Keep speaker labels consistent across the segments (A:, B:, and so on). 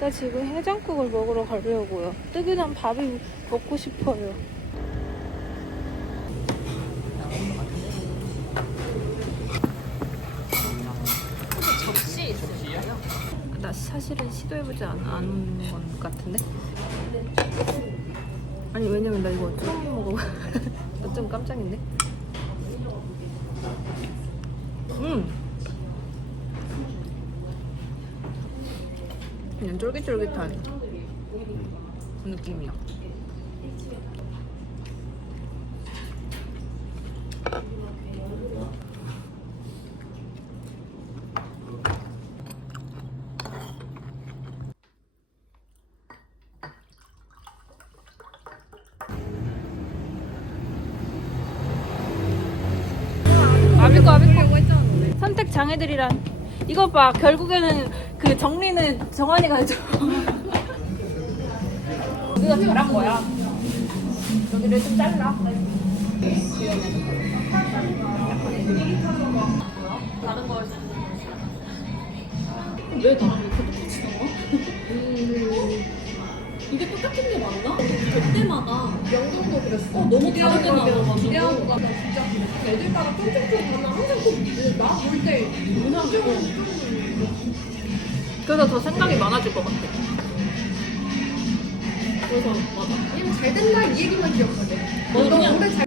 A: 나 지금 해장국을 먹으러 가려고요. 뜨끈한 밥이 먹고 싶어요. 사실은 시도해보지 않, 않은 건 같은데? 아니 왜냐면 나 이거 처음 먹어. 나 좀 깜짝인데? 음! 그냥 쫄깃쫄깃한 그 느낌이야. 아비코 아비코. 선택 장애들이란. 이거 봐 결국에는 그 정리는 정한이가 해줘. 우리가 잘한 거야. 여기를 좀 잘라. 다른 걸.
B: 왜 나랑 이렇게 똑같이 나와? 이게 똑같은 게 맞나? 볼 때마다 명동도 그랬어. 어, 너무 다르게 나와가지고. 기대하고 가 나 진짜 애들마다 쫑쫑쫑 가면 항상 또나볼때 문화고
A: 그래서 더 생각이 많아질 것 같아
B: 그래서 맞아. 왜냐면 잘 된다 이 얘기만 기억하게.
A: 어,
B: 너
A: 그냥-
B: 노래 잘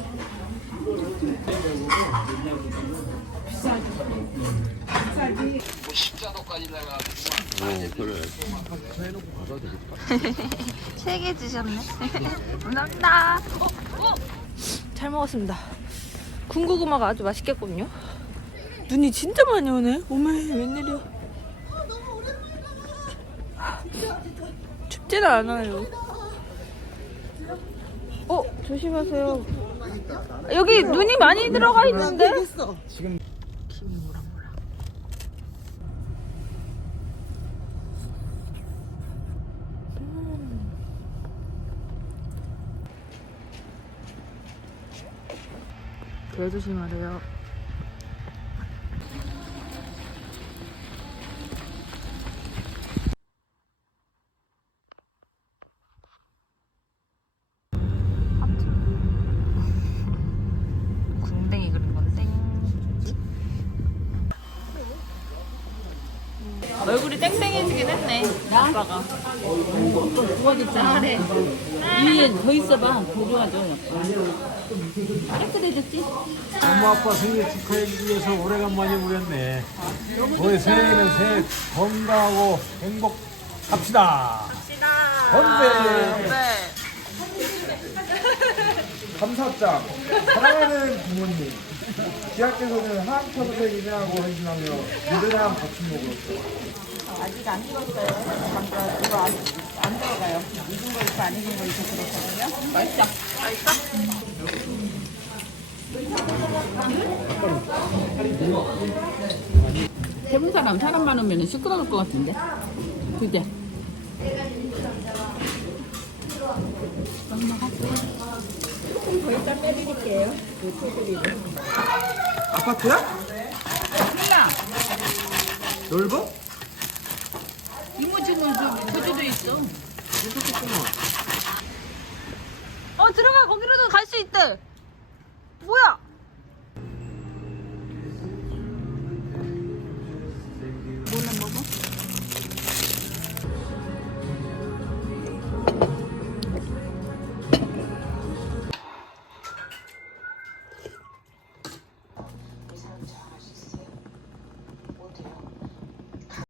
A: 세개 드셨네. 감사합니다. 잘 먹었습니다. 군고구마가 아주 맛있겠군요. 눈이 진짜 많이 오네. 어메 웬일이야. 춥지는 않아요. 어 조심하세요 여기 눈이 많이 들어가 있는데 개 조심하래요. 얼굴이 땡땡해지긴 했네. 아빠가.
C: 잘해. 위에 더 있어봐. 보조하죠. 깨끗해졌지?
D: 엄마 아빠 생일 축하해주기 위해서 오래간만에 모였네. 우리 새해에는 새해 건강하고 행복합시다. 건배. 감사장 사랑하는 부모님 대학교에서는 하학터부터 인하고 헌신하며 유대한 버팀목으로서
E: 아직 안 익었어요. 잠깐 이거 안, 안 들어가요. 익은 거 있고 안 익은 거 있고 그렇거든요. 맛있죠?
C: 해본 사람, 사람 많으면 시끄러울 것 같은데. 그제?
D: 아파트야?
C: 몰라.
D: 넓어?
C: 이모집은 그 구조도 있어.
A: 어 들어가 거기로도 갈 수 있대. 뭐야?